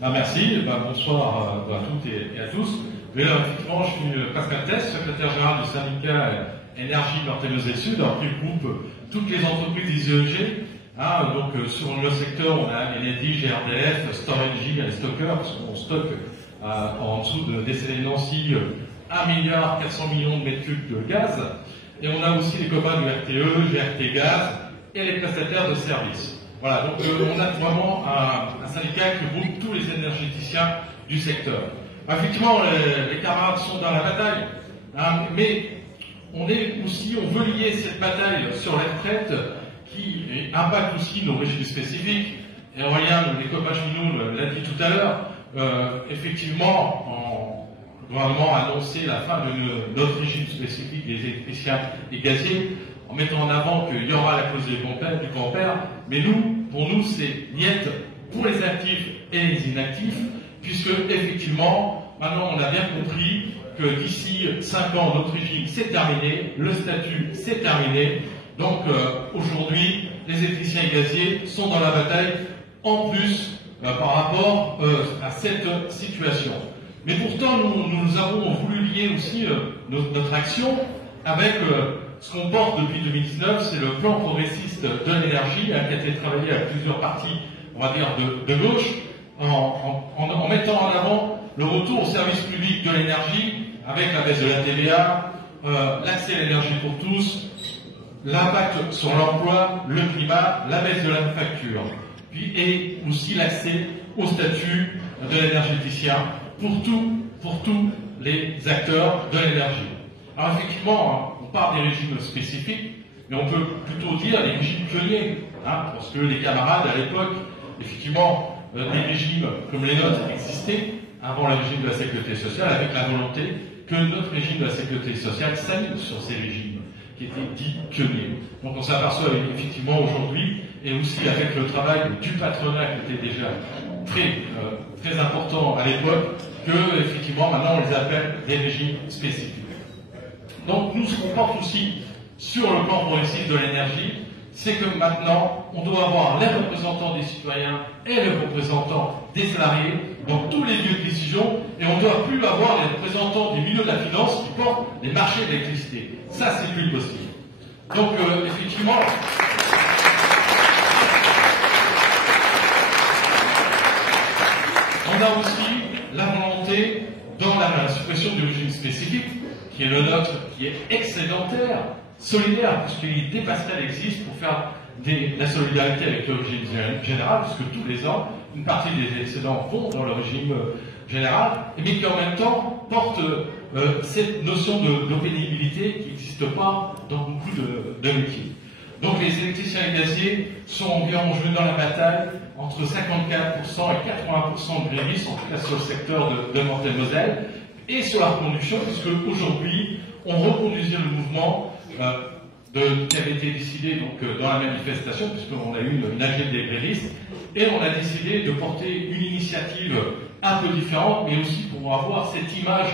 Merci, bonsoir à toutes et à tous. Effectivement, je suis Pascal Tess, secrétaire général du syndicat Énergie Meurthe-et-Moselle Sud, qui regroupe toutes les entreprises ISEG. Sur le secteur, on a Enedis, GRDF, Storengy, les stockeurs, parce qu'on stocke en dessous de Décélé-Nancy 1,4 milliard de mètres cubes de gaz. Et on a aussi les copains du RTE, GRT Gaz et les prestataires de services. Voilà, donc on a vraiment un syndicat qui regroupe tous les énergéticiens du secteur. Effectivement, les camarades sont dans la bataille, mais on veut lier cette bataille sur les retraites qui impacte aussi nos régimes spécifiques. Et Aurélien, les copains chez nous, l'a dit tout à l'heure, effectivement, le gouvernement a annoncé la fin de notre régime spécifique des électriciens et gaziers, en mettant en avant qu'il y aura la clause du compère, mais pour nous, c'est niet pour les actifs et les inactifs, puisque effectivement, maintenant on a bien compris que d'ici 5 ans, notre régime c'est terminé, le statut c'est terminé, donc aujourd'hui, les électriciens et gaziers sont dans la bataille, en plus par rapport à cette situation. Mais pourtant, nous avons voulu lier aussi notre action avec ce qu'on porte depuis 2019, c'est le plan progressiste de l'énergie qui a été travaillé avec plusieurs partis, on va dire, de gauche, en mettant en avant le retour au service public de l'énergie avec la baisse de la TVA, l'accès à l'énergie pour tous, l'impact sur l'emploi, le climat, la baisse de la facture, et aussi l'accès au statut de l'énergéticien pour tous les acteurs de l'énergie. Alors effectivement, on parle des régimes spécifiques, mais on peut plutôt dire des régimes pionniers, parce que les camarades à l'époque, effectivement, des régimes comme les nôtres existaient avant le régime de la sécurité sociale, avec la volonté que notre régime de la sécurité sociale s'aligne sur ces régimes qui étaient dits pionniers. Donc on s'aperçoit effectivement aujourd'hui, et aussi avec le travail du patronat qui était déjà très important à l'époque, que effectivement maintenant on les appelle des régimes spécifiques. Donc nous, ce qu'on porte aussi sur le plan progressif de l'énergie, c'est que maintenant, on doit avoir les représentants des citoyens et les représentants des salariés dans tous les lieux de décision, et on ne doit plus avoir les représentants du milieu de la finance qui portent les marchés de l'électricité. Ça, c'est plus possible. Donc, effectivement, on a aussi la volonté, dans la suppression du régime spécifique, qui est le nôtre, qui est excédentaire, solidaire, puisqu'il dépasserait l'existe pour faire la solidarité avec le régime général, puisque tous les ans, une partie des excédents vont dans le régime général, mais qui en même temps porte cette notion de pénibilité qui n'existe pas dans beaucoup de métiers. Donc les électriciens et gaziers sont environ joués dans la bataille entre 54% et 80% de grévistes, en tout cas sur le secteur de Meurthe-et-Moselle, et sur la reconduction, puisque aujourd'hui, on reconduisait le mouvement qui avait été décidé dans la manifestation, puisqu'on a eu une AG des grévistes, et on a décidé de porter une initiative un peu différente, mais aussi pour avoir cette image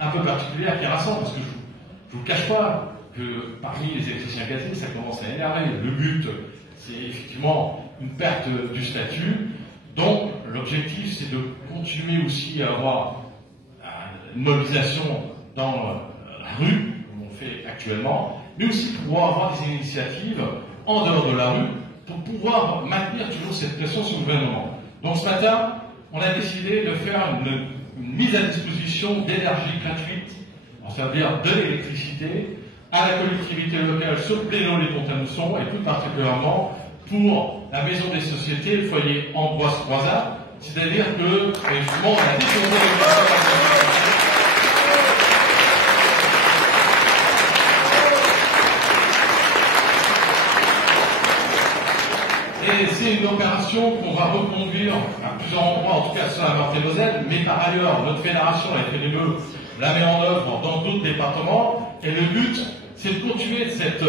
un peu particulière qui rassemble, parce que je ne vous cache pas que parmi les électriciens gaziers, ça commence à énerver. Le but, c'est effectivement une perte du statut, donc l'objectif, c'est de continuer aussi à avoir une mobilisation dans la rue, comme on fait actuellement, mais aussi pouvoir avoir des initiatives en dehors de la rue pour pouvoir maintenir toujours cette pression sur le gouvernement. Donc ce matin, on a décidé de faire une mise à disposition d'énergie gratuite, c'est-à-dire de l'électricité, à la collectivité locale sur Pléno-les-Pont-à-Mousson, et plus particulièrement pour la maison des sociétés, le foyer Ambroise-Croizat, c'est-à-dire que, effectivement, on a déposé et c'est une opération qu'on va reconduire à plusieurs endroits, en tout cas sur la Meurthe-et-Moselle, mais par ailleurs, notre fédération, la FNME, la met en œuvre dans d'autres départements, et le but, c'est de continuer cette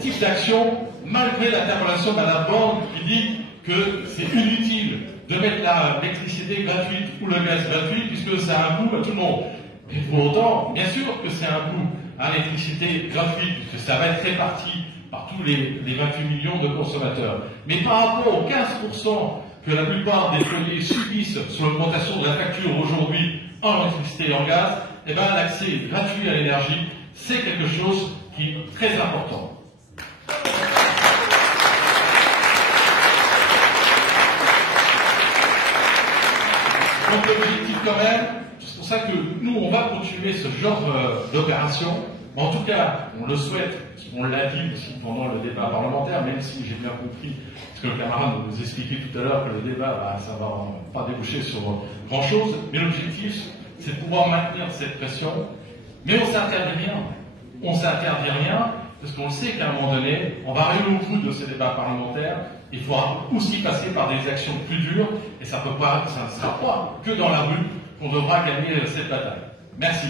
type d'action, malgré l'interpellation de Mme Borne qui dit que c'est inutile de mettre l'électricité gratuite ou le gaz gratuit, puisque ça a un coût à tout le monde. Et pour autant, bien sûr que c'est un coût à l'électricité gratuite, puisque ça va être réparti par tous les 28 millions de consommateurs. Mais par rapport aux 15% que la plupart des foyers subissent sur l'augmentation de la facture aujourd'hui en électricité et en gaz, eh bien l'accès gratuit à l'énergie, c'est quelque chose qui est très important. Donc l'objectif quand même, c'est pour ça que nous on va continuer ce genre d'opération. En tout cas, on le souhaite, on l'a dit aussi pendant le débat parlementaire, même si j'ai bien compris ce que le camarade nous expliquait tout à l'heure, que le débat, ça ne va pas déboucher sur grand-chose, mais l'objectif, c'est de pouvoir maintenir cette pression, mais on ne s'interdit rien. On ne s'interdit rien, parce qu'on sait qu'à un moment donné, on va arriver au bout de ces débats parlementaires, il faudra aussi passer par des actions plus dures, et ça ne sera pas que dans la rue qu'on devra gagner cette bataille. Merci.